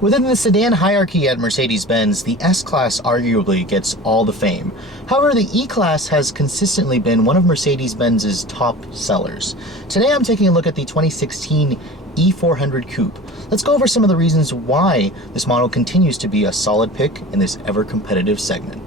Within the sedan hierarchy at Mercedes-Benz, the S-Class arguably gets all the fame. However, the E-Class has consistently been one of Mercedes-Benz's top sellers. Today I'm taking a look at the 2016 E400 Coupe. Let's go over some of the reasons why this model continues to be a solid pick in this ever-competitive segment.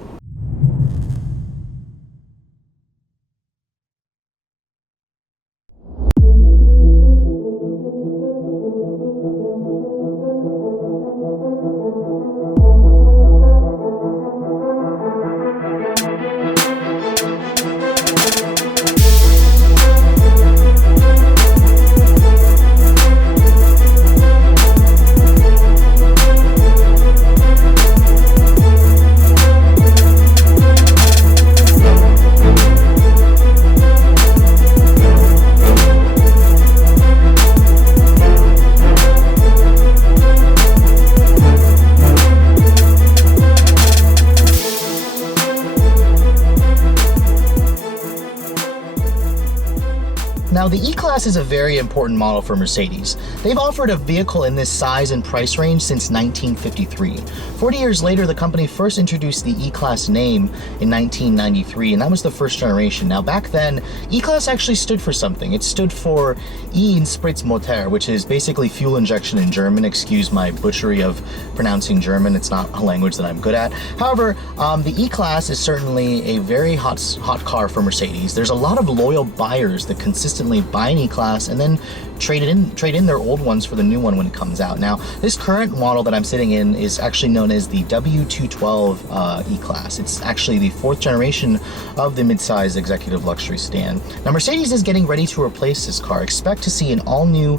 Now, the E-Class is a very important model for Mercedes. They've offered a vehicle in this size and price range since 1953. 40 years later, the company first introduced the E-Class name in 1993, and that was the first generation. Now, back then, E-Class actually stood for something. It stood for E-Spritzmotor, which is basically fuel injection in German. Excuse my butchery of pronouncing German. It's not a language that I'm good at. However, the E-Class is certainly a very hot car for Mercedes. There's a lot of loyal buyers that consistently buy an E-Class and then trade in their old ones for the new one when it comes out. Now, this current model that I'm sitting in is actually known as the W212 E-Class. It's actually the fourth generation of the midsize executive luxury sedan. Now, Mercedes is getting ready to replace this car. Expect to see an all-new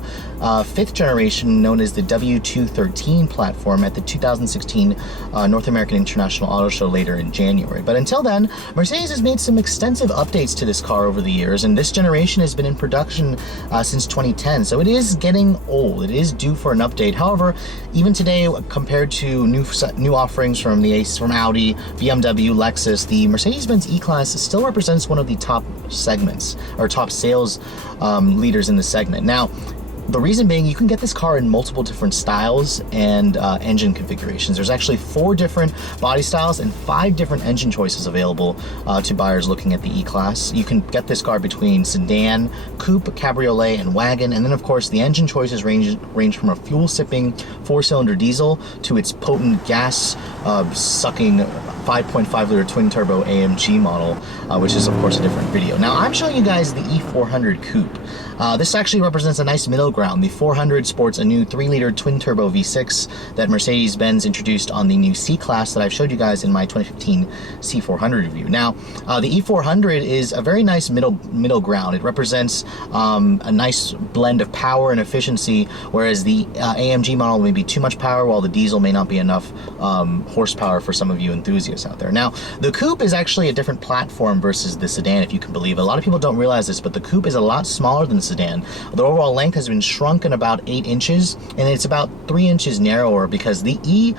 fifth generation known as the W213 platform at the 2016 North American International Auto Show later in January. But until then, Mercedes has made some extensive updates to this car over the years, and this generation has been in production since 2010, so it is getting old. It is due for an update. However, even today, compared to new offerings from Audi, BMW, Lexus, the Mercedes-Benz E-Class still represents one of the top segments or top sales leaders in the segment. Now, the reason being, you can get this car in multiple different styles and engine configurations. There's actually 4 different body styles and 5 different engine choices available to buyers looking at the E-Class. You can get this car between sedan, coupe, cabriolet, and wagon. And then, of course, the engine choices range from a fuel-sipping 4-cylinder diesel to its potent gas-sucking 5.5-liter twin-turbo AMG model, which is, of course, a different video. Now, I'm showing you guys the E400 Coupe. This actually represents a nice middle ground. The 400 sports a new 3-liter twin-turbo V6 that Mercedes-Benz introduced on the new C-Class that I've showed you guys in my 2015 C400 review. Now, the E400 is a very nice middle ground. It represents a nice blend of power and efficiency, whereas the AMG model may be too much power, while the diesel may not be enough horsepower for some of you enthusiasts out there. Now, the Coupe is actually a different platform versus the sedan, if you can believe it. A lot of people don't realize this, but the Coupe is a lot smaller than the sedan. The overall length has been shrunken about 8 inches, and it's about 3 inches narrower because the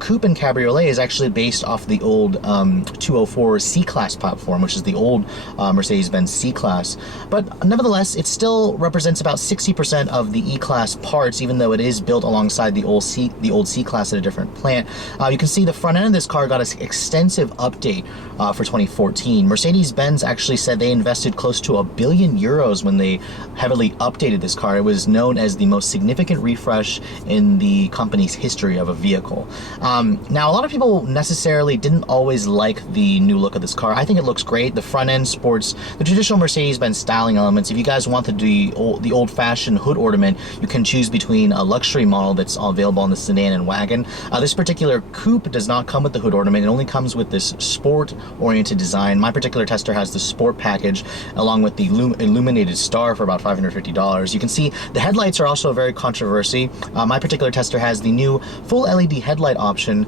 Coupe and Cabriolet is actually based off the old 204 C-Class platform, which is the old Mercedes-Benz C-Class. But nevertheless, it still represents about 60% of the E-Class parts, even though it is built alongside the old C-Class at a different plant. You can see the front end of this car got an extensive update for 2014. Mercedes-Benz actually said they invested close to €1 billion when they heavily updated this car. It was known as the most significant refresh in the company's history of a vehicle. Now, a lot of people necessarily didn't always like the new look of this car. I think it looks great. The front end sports the traditional Mercedes-Benz styling elements. If you guys want the old-fashioned hood ornament, you can choose between a luxury model that's available on the sedan and wagon. This particular coupe does not come with the hood ornament. It only comes with this sport-oriented design. My particular tester has the sport package along with the illuminated star for about $550. You can see the headlights are also very controversy. My particular tester has the new full LED headlight option,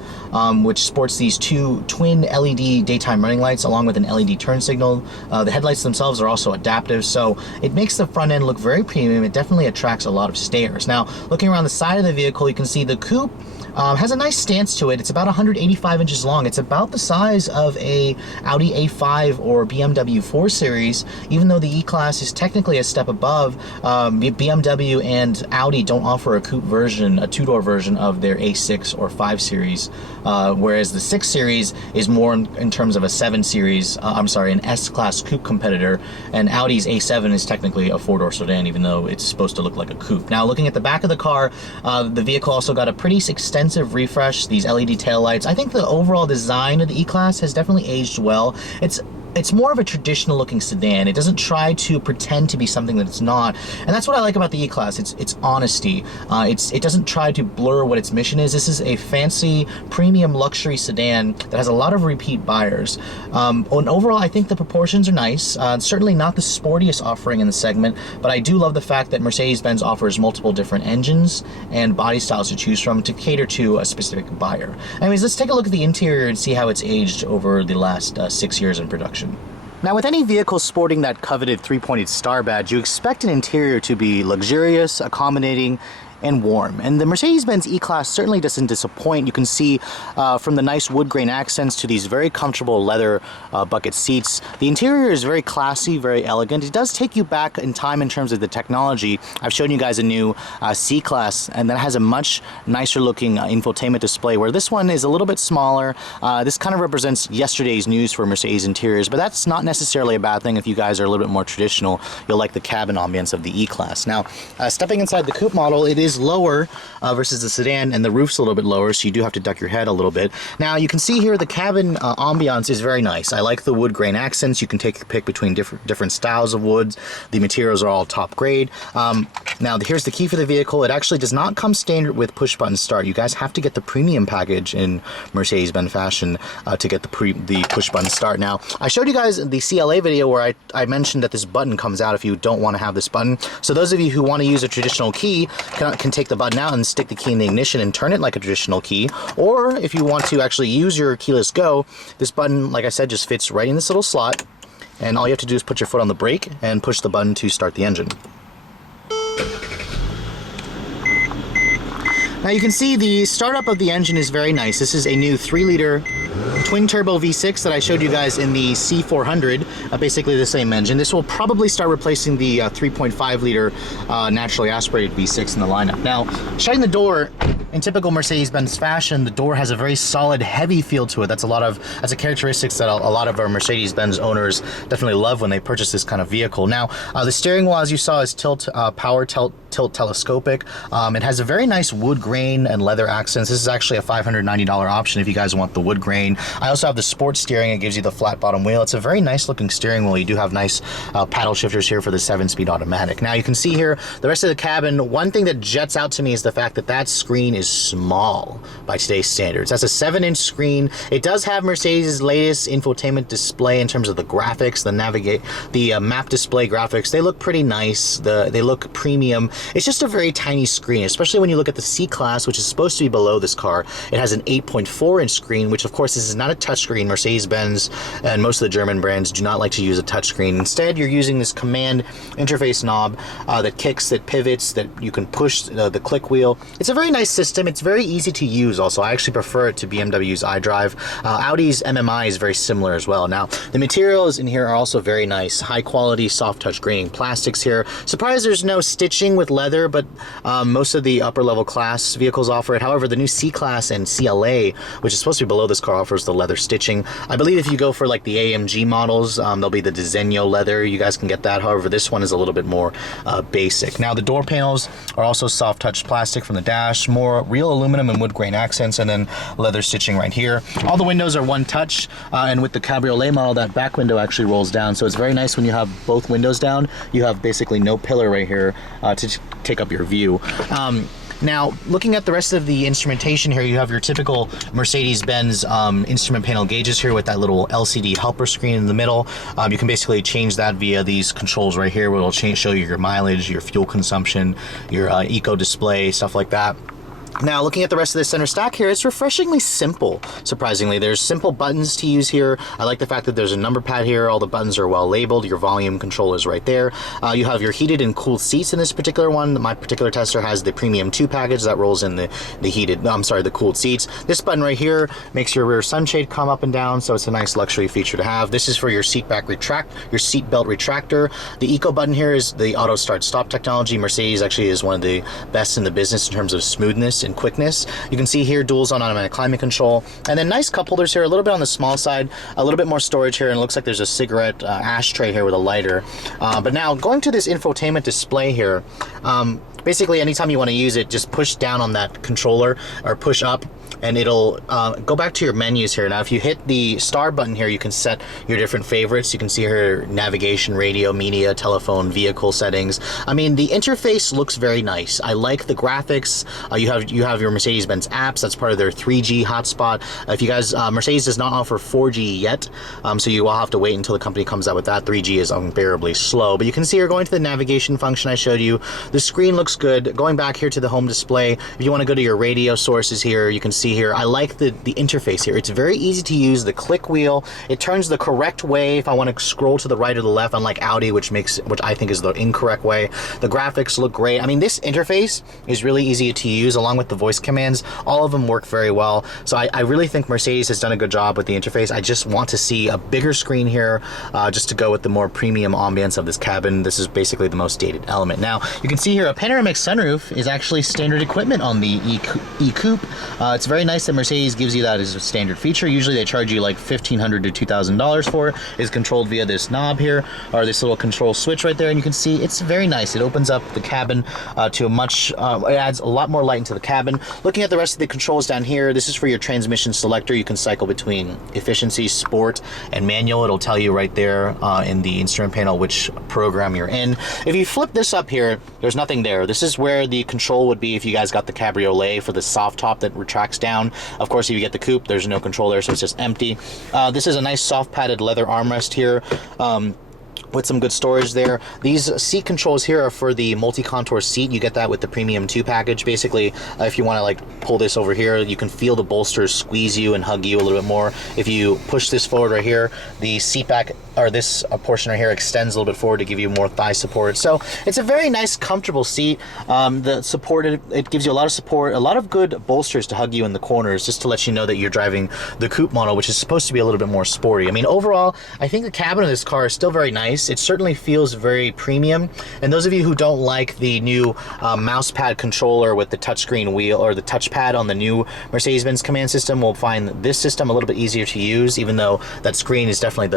which sports these 2 twin LED daytime running lights along with an LED turn signal. The headlights themselves are also adaptive, so it makes the front end look very premium. It definitely attracts a lot of stares. Now, looking around the side of the vehicle, you can see the coupe has a nice stance to it. It's about 185 inches long. It's about the size of a Audi A5 or BMW 4 Series, even though the E-Class is technically a step above, BMW and Audi don't offer a coupe version, a two-door version of their A6 or 5 Series, whereas the 6 Series is more in terms of a 7 Series, I'm sorry, an S-Class coupe competitor, and Audi's A7 is technically a 4-door sedan, even though it's supposed to look like a coupe. Now, looking at the back of the car, the vehicle also got a pretty extensive refresh, these LED taillights. I think the overall design of the E-Class has definitely aged well. It's more of a traditional looking sedan. It doesn't try to pretend to be something that it's not. And that's what I like about the E-Class. It's honesty. It doesn't try to blur what its mission is. This is a fancy premium luxury sedan that has a lot of repeat buyers. And overall, I think the proportions are nice. Certainly not the sportiest offering in the segment, but I do love the fact that Mercedes-Benz offers multiple different engines and body styles to choose from to cater to a specific buyer. Anyways, let's take a look at the interior and see how it's aged over the last 6 years in production. Now, with any vehicle sporting that coveted 3-pointed star badge, you expect an interior to be luxurious, accommodating, and warm. And the Mercedes-Benz E-Class certainly doesn't disappoint. You can see from the nice wood grain accents to these very comfortable leather bucket seats. The interior is very classy, very elegant. It does take you back in time in terms of the technology. I've shown you guys a new C-Class, and that has a much nicer looking infotainment display, where this one is a little bit smaller. This kind of represents yesterday's news for Mercedes interiors, but that's not necessarily a bad thing if you guys are a little bit more traditional. You'll like the cabin ambience of the E-Class. Now, stepping inside the coupe model, it is lower versus the sedan, and the roof's a little bit lower, so you do have to duck your head a little bit. Now, you can see here the cabin ambiance is very nice. I like the wood grain accents. You can take your pick between different styles of woods. The materials are all top grade. Now, here's the key for the vehicle. It actually does not come standard with push button start. You guys have to get the premium package in Mercedes-Benz fashion to get the push button start. Now, I showed you guys the CLA video where I mentioned that this button comes out if you don't want to have this button. So those of you who want to use a traditional key can take the button out and stick the key in the ignition and turn it like a traditional key. Or if you want to actually use your keyless go, this button, like I said, just fits right in this little slot, and all you have to do is put your foot on the brake and push the button to start the engine. Now you can see the startup of the engine is very nice. This is a new 3-liter twin-turbo V6 that I showed you guys in the C400, basically the same engine. This will probably start replacing the 3.5-liter naturally aspirated V6 in the lineup. Now, shutting the door, in typical Mercedes-Benz fashion, the door has a very solid, heavy feel to it. That's a characteristic that a lot of our Mercedes-Benz owners definitely love when they purchase this kind of vehicle. Now, the steering wheel, as you saw, is power tilt telescopic. It has a very nice wood grain and leather accents. This is actually a $590 option if you guys want the wood grain. I also have the sports steering. It gives you the flat bottom wheel. It's a very nice looking steering wheel. You do have nice paddle shifters here for the 7-speed automatic. Now you can see here the rest of the cabin. One thing that jets out to me is the fact that that screen is small by today's standards. That's a 7-inch screen. It does have Mercedes' latest infotainment display in terms of the graphics, the map display graphics. They look pretty nice. They look premium. It's just a very tiny screen, especially when you look at the C-Class, which is supposed to be below this car. It has an 8.4-inch screen, which of course is not a touchscreen. Mercedes-Benz and most of the German brands do not like to use a touchscreen. Instead, you're using this command interface knob that kicks, that pivots, that you can push the click wheel. It's a very nice system. It's very easy to use also. I actually prefer it to BMW's iDrive. Audi's MMI is very similar as well. Now, the materials in here are also very nice. High quality, soft touch graining plastics here. Surprised there's no stitching with leather, but most of the upper level class vehicles offer it. However, the new C-Class and CLA, which is supposed to be below this car, offers the leather stitching. I believe if you go for like the AMG models, there'll be the Diseño leather. You guys can get that. However, this one is a little bit more basic. Now, the door panels are also soft touch plastic from the dash, more real aluminum and wood grain accents, and then leather stitching right here. All the windows are one touch, and with the cabriolet model, that back window actually rolls down. So it's very nice when you have both windows down. You have basically no pillar right here to take up your view. Now, looking at the rest of the instrumentation here, you have your typical Mercedes-Benz instrument panel gauges here with that little LCD helper screen in the middle. You can basically change that via these controls right here, where it'll show you your mileage, your fuel consumption, your eco display, stuff like that. Now, looking at the rest of the center stack here, it's refreshingly simple, surprisingly. There's simple buttons to use here. I like the fact that there's a number pad here. All the buttons are well labeled. Your volume control is right there. You have your heated and cooled seats in this particular one. My particular tester has the Premium 2 package that rolls in the cooled seats. This button right here makes your rear sunshade come up and down, so it's a nice luxury feature to have. This is for your seat belt retractor. The Eco button here is the auto start stop technology. Mercedes actually is one of the best in the business in terms of smoothness and quickness. You can see here dual zone automatic climate control, and then nice cup holders here, a little bit on the small side, a little bit more storage here, and it looks like there's a cigarette ashtray here with a lighter. But now going to this infotainment display here, basically anytime you want to use it, just push down on that controller or push up, and it'll go back to your menus here. Now, if you hit the star button here, you can set your different favorites. You can see here navigation, radio, media, telephone, vehicle settings. I mean, the interface looks very nice. I like the graphics. You have your Mercedes-Benz apps. That's part of their 3G hotspot. If you guys, Mercedes does not offer 4G yet, so you will have to wait until the company comes out with that. 3G is unbearably slow, but you can see here going to the navigation function I showed you. The screen looks good. Going back here to the home display, if you want to go to your radio sources here, you can see here, I like the interface here. It's very easy to use. The click wheel, it turns the correct way if I want to scroll to the right or the left, unlike Audi, which I think is the incorrect way. The graphics look great. I mean, this interface is really easy to use, along with the voice commands. All of them work very well. So I really think Mercedes has done a good job with the interface. I just want to see a bigger screen here, just to go with the more premium ambience of this cabin. This is basically the most dated element. Now, you can see here a panoramic sunroof is actually standard equipment on the E-Coupe. It's very nice that Mercedes gives you that as a standard feature. Usually they charge you like $1,500 to $2,000 for it. It's controlled via this knob here, or this little control switch right there, and you can see it's very nice. It opens up the cabin to a much, it adds a lot more light into the cabin. Looking at the rest of the controls down here, this is for your transmission selector. You can cycle between efficiency, sport, and manual. It'll tell you right there in the instrument panel which program you're in. If you flip this up here, there's nothing there. This is where the control would be if you guys got the cabriolet for the soft top that retracts down. Of course, if you get the coupe, there's no control there, so it's just empty. This is a nice soft padded leather armrest here. With some good storage there. These seat controls here are for the multi-contour seat. You get that with the Premium 2 package. Basically, if you want to like pull this over here, you can feel the bolsters squeeze you and hug you a little bit more. If you push this forward right here, the seat back, or this portion right here, extends a little bit forward to give you more thigh support. So it's a very nice, comfortable seat. The support, it gives you a lot of support, a lot of good bolsters to hug you in the corners, just to let you know that you're driving the coupe model, which is supposed to be a little bit more sporty. I mean, overall, I think the cabin of this car is still very nice. It certainly feels very premium. And those of you who don't like the new mouse pad controller with the touchscreen wheel, or the touchpad on the new Mercedes-Benz command system, will find this system a little bit easier to use, even though that screen is definitely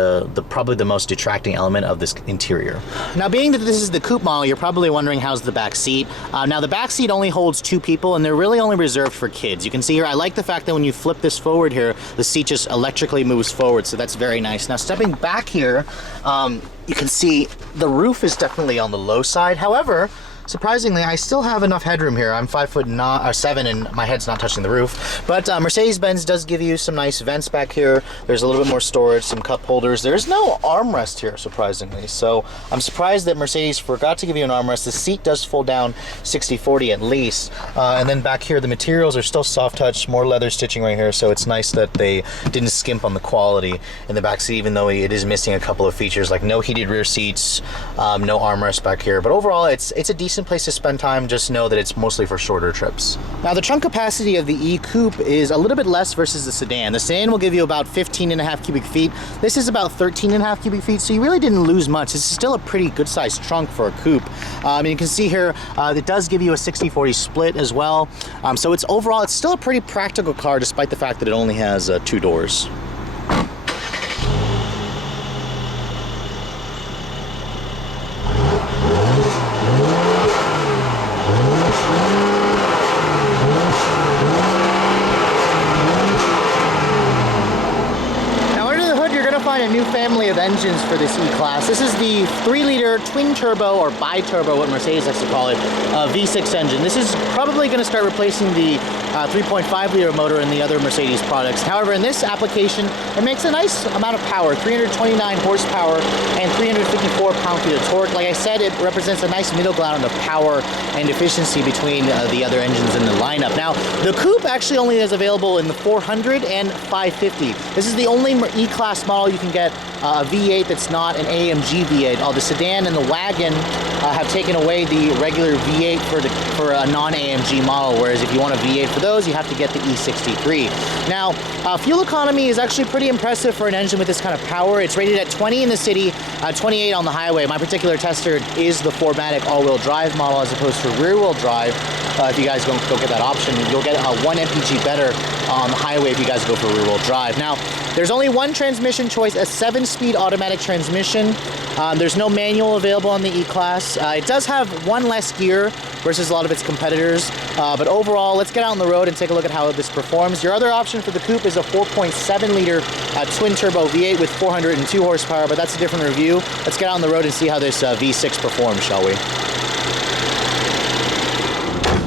probably the most detracting element of this interior. Now, being that this is the coupe model, you're probably wondering how's the back seat. Now, the back seat only holds 2 people, and they're really only reserved for kids. You can see here, I like the fact that when you flip this forward here, the seat just electrically moves forward, so that's very nice. Now, stepping back here, you can see the roof is definitely on the low side. However, surprisingly, I still have enough headroom here. I'm 5'7" and my head's not touching the roof. But Mercedes-Benz does give you some nice vents back here. There's a little bit more storage, some cup holders. There's no armrest here, surprisingly. So I'm surprised that Mercedes forgot to give you an armrest. The seat does fold down 60/40 at least. And then back here, the materials are still soft touch, more leather stitching right here. So it's nice that they didn't skimp on the quality in the back seat, even though it is missing a couple of features like no heated rear seats, no armrest back here. But overall, it's a decent place to spend time. Just know that it's mostly for shorter trips. Now, the trunk capacity of the E-Coupe is a little bit less versus the sedan. The sedan will give you about 15.5 cubic feet. This is about 13.5 cubic feet, so you really didn't lose much. This is still a pretty good sized trunk for a coupe. And you can see here, it does give you a 60/40 split as well. So it's overall, it's still a pretty practical car, despite the fact that it only has 2 doors. A new family of of engines for this E-Class. This is the 3-liter twin-turbo, or bi-turbo, what Mercedes likes to call it, V6 engine. This is probably going to start replacing the 3.5-liter motor in the other Mercedes products. However, in this application, it makes a nice amount of power, 329 horsepower and 354 pound-feet of torque. Like I said, it represents a nice middle ground of power and efficiency between the other engines in the lineup. Now, the Coupe actually only is available in the 400 and 550. This is the only E-Class model you can get a V8 that's not an AMG V8. All the sedan and the wagon have taken away the regular V8 for a non-AMG model, whereas if you want a V8 for those, you have to get the E63. Now, fuel economy is actually pretty impressive for an engine with this kind of power. It's rated at 20 in the city, 28 on the highway. My particular tester is the 4MATIC all-wheel drive model as opposed to rear-wheel drive. If you guys go get that option, you'll get 1 mpg better on the highway if you guys go for rear-wheel drive. Now, there's only one transmission choice, a 7-speed automatic transmission. There's no manual available on the E-Class. It does have 1 less gear versus a lot of its competitors, but overall, let's get out on the road and take a look at how this performs. Your other option for the Coupe is a 4.7-liter twin-turbo V8 with 402 horsepower, but that's a different review. Let's get out on the road and see how this V6 performs, shall we?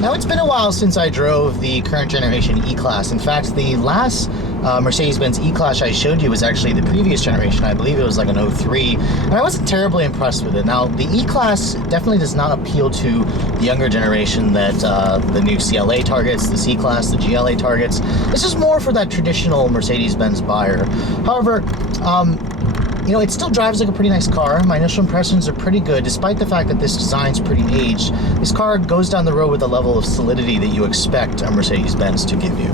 Now, it's been a while since I drove the current generation E-Class. In fact, the last Mercedes-Benz E-Class I showed you was actually the previous generation. I believe it was like an 03, and I wasn't terribly impressed with it. Now, the E-Class definitely does not appeal to the younger generation that the new CLA targets, the C-Class, the GLA targets. This is more for that traditional Mercedes-Benz buyer. However, you know, it still drives like a pretty nice car. My initial impressions are pretty good, despite the fact that this design's pretty aged. This car goes down the road with a level of solidity that you expect a Mercedes-Benz to give you.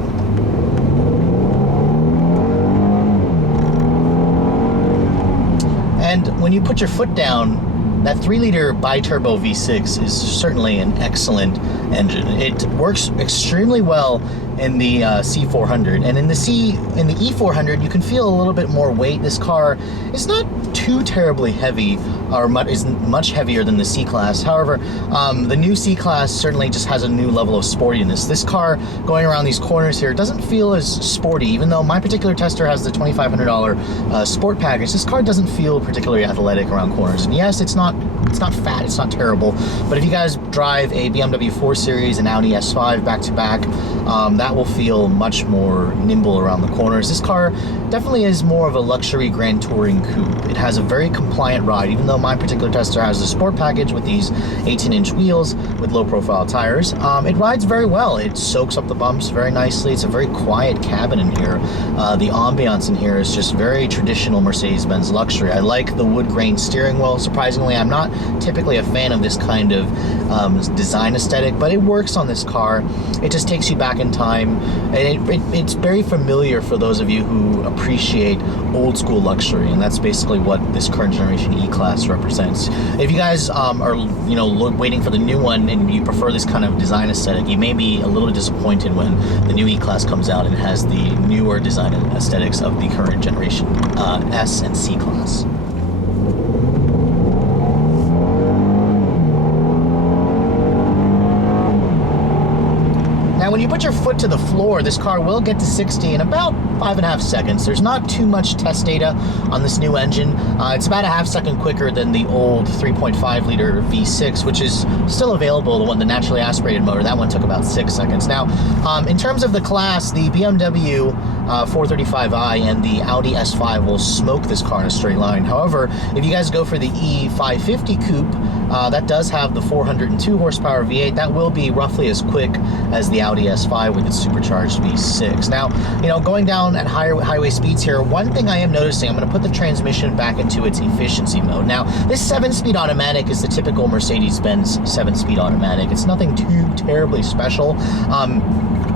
And when you put your foot down, that 3-liter bi-turbo V6 is certainly an excellent engine. It works extremely well in the C400, and in the E400 you can feel a little bit more weight. This car is not too terribly heavy, or is much heavier than the C-Class. However, the new C-Class certainly just has a new level of sportiness. This car going around these corners here doesn't feel as sporty, even though my particular tester has the $2,500 sport package. This car doesn't feel particularly athletic around corners. And yes, it's not fat, it's not terrible, but if you guys drive a BMW 4 Series and Audi S5 back-to-back, that will feel much more nimble around the corners. This car definitely is more of a luxury grand touring coupe. It has a very compliant ride, even though my particular tester has the sport package with these 18-inch wheels with low-profile tires. It rides very well. It soaks up the bumps very nicely. It's a very quiet cabin in here. The ambiance in here is just very traditional Mercedes-Benz luxury. I like the wood grain steering wheel. Surprisingly, I'm not typically a fan of this kind of design aesthetic, but it works on this car. It just takes you back in time, and it's very familiar for those of you who appreciate old school luxury, and that's basically what this current generation E-Class represents. If you guys are waiting for the new one and you prefer this kind of design aesthetic, you may be a little disappointed when the new E-Class comes out and has the newer design aesthetics of the current generation S and C-Class. Now, when you put your foot to the floor, this car will get to 60 in about 5.5 seconds. There's not too much test data on this new engine. It's about a half second quicker than the old 3.5-liter V6, which is still available, the naturally aspirated motor. That one took about 6 seconds. Now, in terms of the class, the BMW 435i and the Audi S5 will smoke this car in a straight line. However, if you guys go for the E550 Coupe, that does have the 402 horsepower V8. That will be roughly as quick as the Audi S5 with its supercharged V6. Now, going down at higher highway speeds here, one thing I am noticing, I'm going to put the transmission back into its efficiency mode. Now, this 7-speed automatic is the typical Mercedes-Benz 7-speed automatic. It's nothing too terribly special.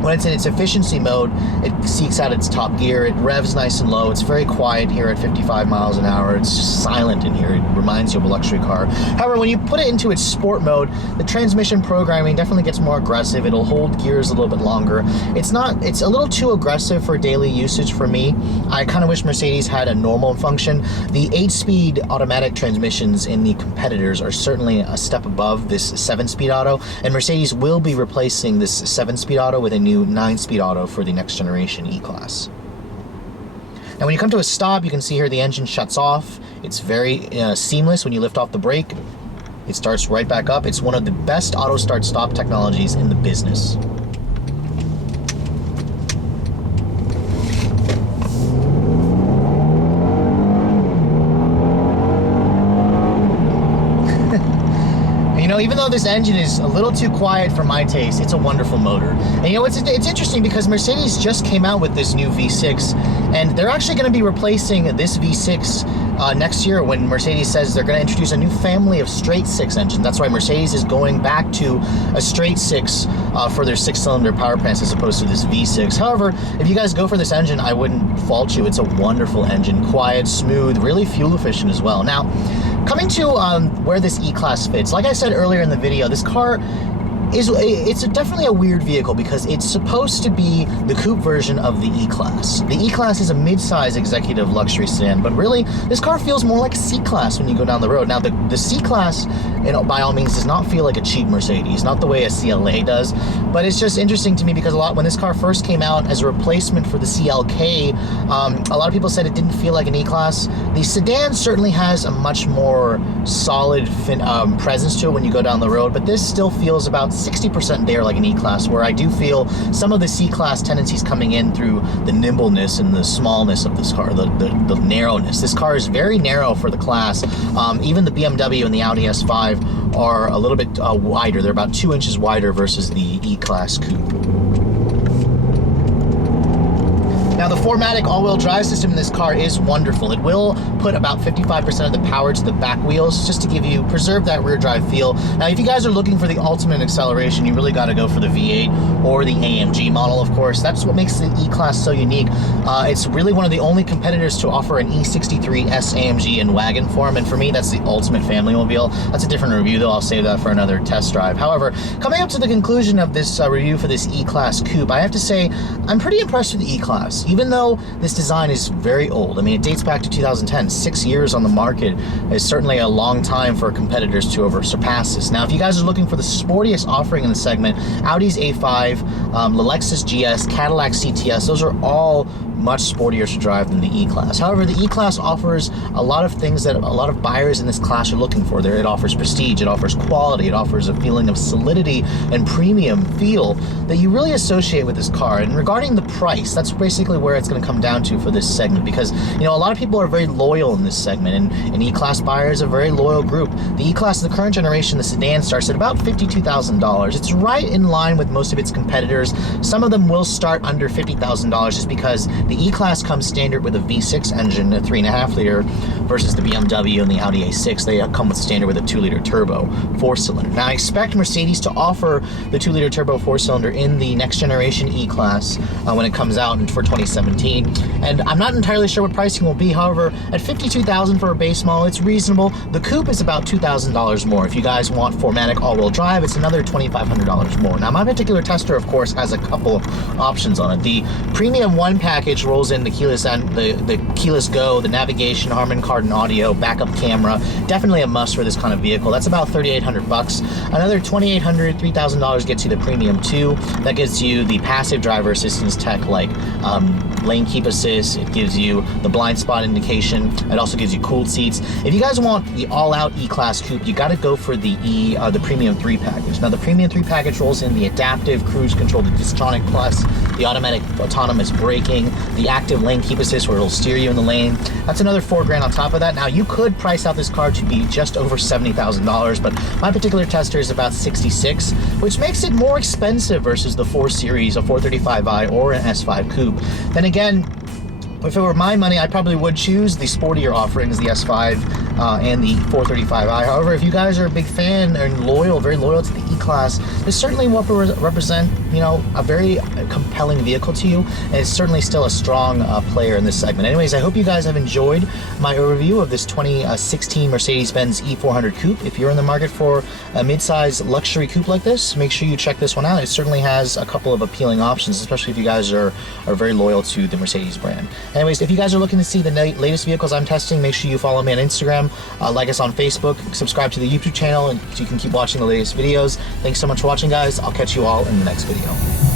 When it's in its efficiency mode, it seeks out its top gear. It revs nice and low. It's very quiet here at 55 miles an hour. It's just silent in here. It reminds you of a luxury car. However, when you put it into its sport mode, the transmission programming definitely gets more aggressive. It'll hold gears a little bit longer. It's a little too aggressive for daily usage for me. I kind of wish Mercedes had a normal function. The 8-speed automatic transmissions in the competitors are certainly a step above this 7-speed auto, and Mercedes will be replacing this 7-speed auto with a new 9-speed auto for the next generation E-Class. Now when you come to a stop, you can see here the engine shuts off. It's very seamless. When you lift off the brake, it starts right back up. It's one of the best auto start stop technologies in the business. Even though this engine is a little too quiet for my taste, it's a wonderful motor. And you know, it's interesting because Mercedes just came out with this new V6, and they're actually going to be replacing this V6 next year when Mercedes says they're going to introduce a new family of straight six engines. That's why Mercedes is going back to a straight six for their 6-cylinder power plants as opposed to this V6. However, if you guys go for this engine, I wouldn't fault you. It's a wonderful engine, quiet, smooth, really fuel efficient as well. Now, coming to where this E-Class fits, like I said earlier in the video, this car it's definitely a weird vehicle because it's supposed to be the coupe version of the E-Class. The E-Class is a mid-size executive luxury sedan, but really, this car feels more like a C-Class when you go down the road. Now, the C-Class, you know, by all means, does not feel like a cheap Mercedes, not the way a CLA does, but it's just interesting to me because when this car first came out as a replacement for the CLK, a lot of people said it didn't feel like an E-Class. The sedan certainly has a much more solid presence to it when you go down the road, but this still feels about 60% there like an E-Class, where I do feel some of the C-Class tendencies coming in through the nimbleness and the smallness of this car, the narrowness. This car is very narrow for the class. Even the BMW and the Audi S5 are a little bit wider. They're about 2 inches wider versus the E-Class coupe. Now, the 4MATIC all-wheel drive system in this car is wonderful. It will put about 55% of the power to the back wheels just to preserve that rear drive feel. Now, if you guys are looking for the ultimate acceleration, you really got to go for the V8 or the AMG model, of course. That's what makes the E-Class so unique. It's really one of the only competitors to offer an E63S AMG in wagon form, and for me, that's the ultimate family mobile. That's a different review, though. I'll save that for another test drive. However, coming up to the conclusion of this review for this E-Class coupe, I have to say I'm pretty impressed with the E-Class. Even though this design is very old, I mean, it dates back to 2010, 6 years on the market is certainly a long time for competitors to surpass this. Now, if you guys are looking for the sportiest offering in the segment, Audi's A5, the Lexus GS, Cadillac CTS, those are all much sportier to drive than the E-Class. However, the E-Class offers a lot of things that a lot of buyers in this class are looking for. It offers prestige, it offers quality, it offers a feeling of solidity and premium feel that you really associate with this car. And regarding the price, that's basically where it's going to come down to for this segment, because you know a lot of people are very loyal in this segment, and E-Class buyers are a very loyal group. The E-Class, the current generation, the sedan, starts at about $52,000. It's right in line with most of its competitors. Some of them will start under $50,000 just because the E-Class comes standard with a V6 engine, a 3.5 liter, versus the BMW and the Audi A6. They come with standard with a 2-liter turbo 4-cylinder. Now, I expect Mercedes to offer the 2-liter turbo 4-cylinder in the next generation E-Class when it comes out for 2017. And I'm not entirely sure what pricing will be. However, at $52,000 for a base model, it's reasonable. The coupe is about $2,000 more. If you guys want 4MATIC all-wheel drive, it's another $2,500 more. Now, my particular tester, of course, has a couple of options on it. The Premium 1 package rolls in the keyless go, the navigation, Harman Kardon audio, backup camera. Definitely a must for this kind of vehicle. That's about $3,800. Another $2,800, $3,000 gets you the Premium 2. That gives you the passive driver assistance tech like lane keep assist. It gives you the blind spot indication. It also gives you cooled seats. If you guys want the all-out E-Class coupe, you got to go for the Premium 3 package. Now, the Premium 3 package rolls in the adaptive cruise control, the Distronic Plus, the automatic autonomous braking, the active lane keep assist where it'll steer you in the lane. That's another $4,000 on top of that. Now, you could price out this car to be just over $70,000, but my particular tester is about $66,000, which makes it more expensive versus the 4 Series, a 435i, or an S5 coupe. Then again, if it were my money, I probably would choose the sportier offerings, the S5 and the 435i. However, if you guys are a big fan and very loyal to the E-Class, this certainly will represent, you know, a very compelling vehicle to you, and it's certainly still a strong player in this segment. Anyways, I hope you guys have enjoyed my overview of this 2016 Mercedes-Benz E400 coupe. If you're in the market for a mid-size luxury coupe like this, make sure you check this one out. It certainly has a couple of appealing options, especially if you guys are very loyal to the Mercedes brand. Anyways, if you guys are looking to see the latest vehicles I'm testing, make sure you follow me on Instagram, like us on Facebook, subscribe to the YouTube channel, and so you can keep watching the latest videos. Thanks so much for watching, guys. I'll catch you all in the next video.